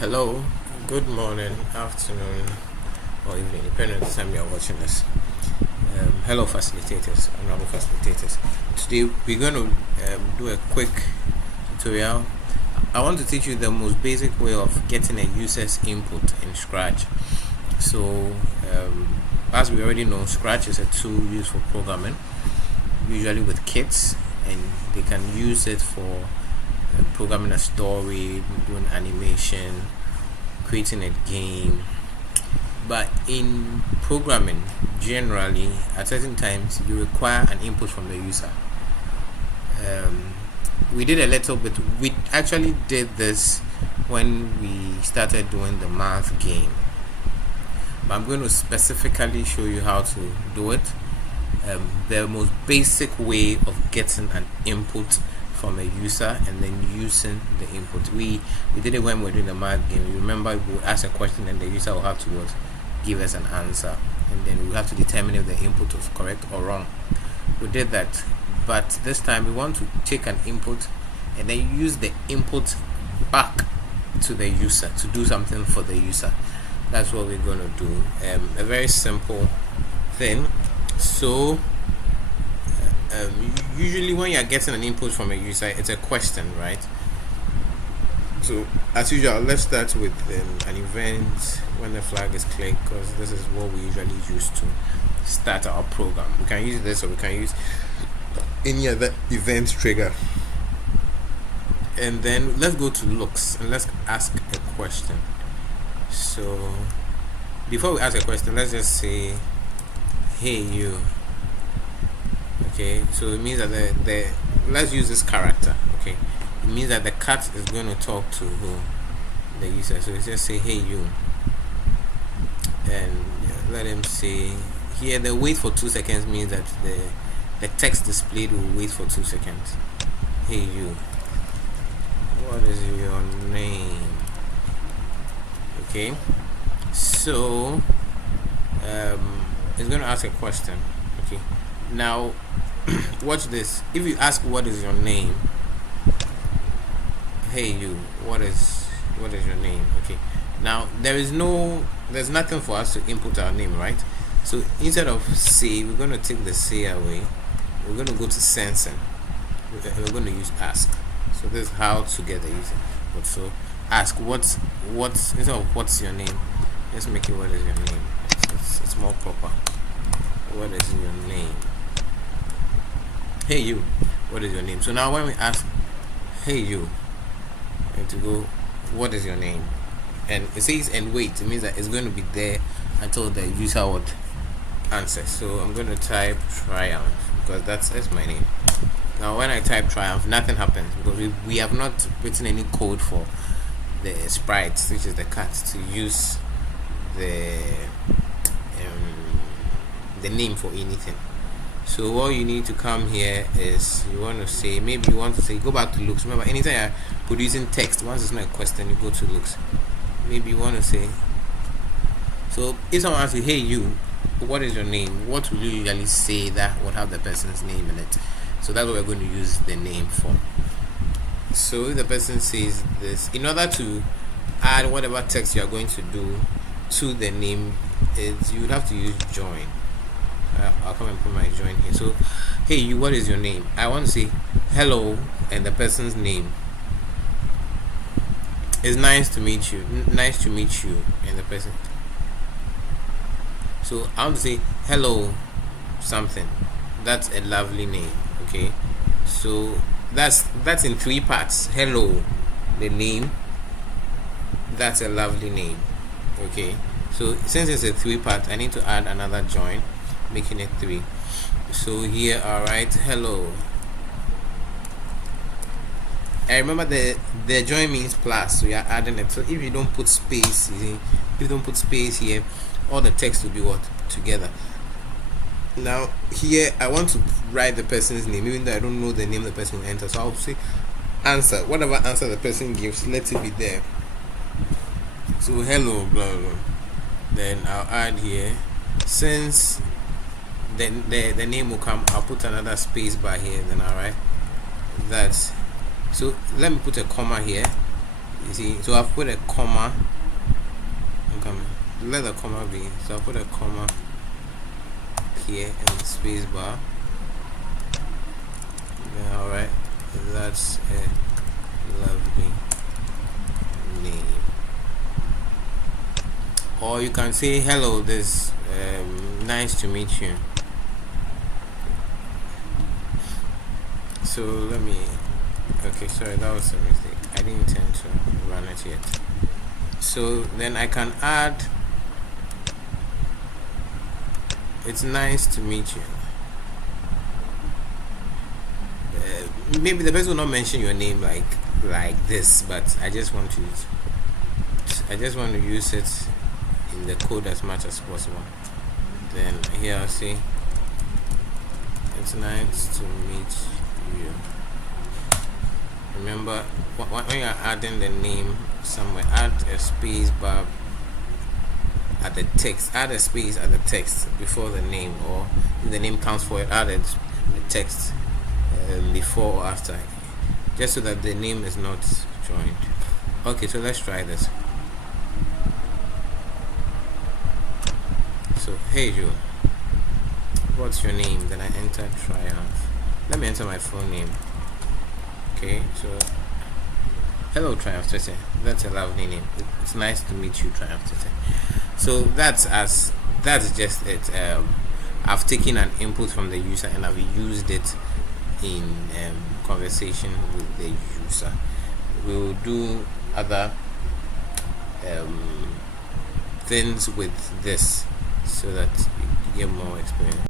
Hello, good morning, afternoon, or evening, depending on the time you are watching this. Hello, facilitators and other facilitators. Today, we're going to do a quick tutorial. I want to teach you the most basic way of getting a user's input in Scratch. So, as we already know, Scratch is a tool used for programming, usually with kids, and they can use it for programming a story, doing animation, creating a game. But in programming, generally, at certain times, you require an input from the user. We did a little bit. We actually did this when we started doing the math game. But I'm going to specifically show you how to do it. The most basic way of getting an input from a user and then using the input. We did it when we were doing the math game. Remember, we would ask a question and the user will have to give us an answer, and then we have to determine if the input was correct or wrong. We did that, but this time we want to take an input and then use the input back to the user to do something for the user. That's what we're going to do. A very simple thing. So usually when you're getting an input from a user, it's a question, right? So as usual, let's start with an event when the flag is clicked, because this is what we usually use to start our program. We can use this, or we can use any other event trigger. And then let's go to looks and let's ask a question. So before we ask a question, let's just say, hey you. Okay, so it means that the let's use this character. Okay, it means that the cat is going to talk to who? The user. So let's just say, hey you, and let him say here. The wait for 2 seconds means that the text displayed will wait for 2 seconds. Hey you, what is your name? Okay, so it's going to ask a question. Okay, now watch this. If you ask what is your name, hey you, what is your name? Okay, now there's nothing for us to input our name, right? So instead of say, we're going to take the say away. We're going to go to sensing. We're going to use ask. So this is how to get the user. But so ask what's instead of what's your name, let's make it what is your name. It's more proper. What is your name? Hey you, what is your name? So now when we ask hey you, we have to go what is your name, and it says and wait. It means that it's going to be there until the user would answer. So I'm going to type Triumph because that's my name. Now when I type Triumph, nothing happens because we have not written any code for the sprite, which is the cat, to use the name for anything. So what you need to come here is you want to say, maybe you want to say go back to looks. Remember, anytime you're producing text, once it's not a question, you go to looks. Maybe you want to say, so if someone asks you, hey you, what is your name, what will you usually say that would have the person's name in it? So that's what we're going to use the name for. So if the person says this, in order to add whatever text you are going to do to the name, you would have to use join. I'll come and put my join here. So hey you, what is your name? I want to say hello, and the person's name is nice to meet you, and the person. So I want to say hello something, that's a lovely name. Okay, so that's in 3 parts. Hello, the name, that's a lovely name. Okay, so since it's a 3-part, I need to add another join, making it 3. So here, all right, hello. I remember the join means plus, so you're adding it. So if you don't put space, here, all the text will be what? Together. Now here I want to write the person's name, even though I don't know the name the person will enter. So I'll say answer, whatever answer the person gives, let it be there. So hello, blah blah. Then I'll add here, since the name will come, I'll put another space bar here. Then I'll write that. So let me put a comma here. You see, so I've put a comma. I'm coming. Let the comma be. So I put a comma here and the space bar. Yeah, alright, that's a lovely name. Or you can say, hello, this nice to meet you. So let me, okay, sorry, that was a mistake. I didn't intend to run it yet. So then I can add, it's nice to meet you. Maybe the person will not mention your name like this, but I just want to use it in the code as much as possible. Then here I'll say, it's nice to meet you. Remember, when you're adding the name somewhere, add a space bar at the text. Add a space at the text before the name, or if the name comes for it, add the text before or after, just so that the name is not joined. Okay, so let's try this. So, hey Joe, what's your name? Then I enter Triumph. Let me enter my full name. Okay, so hello Triumph Twitter. That's a lovely name. It's nice to meet you, Triumph Twitter. So that's just it. I've taken an input from the user and I've used it in conversation with the user. We will do other things with this so that you get more experience.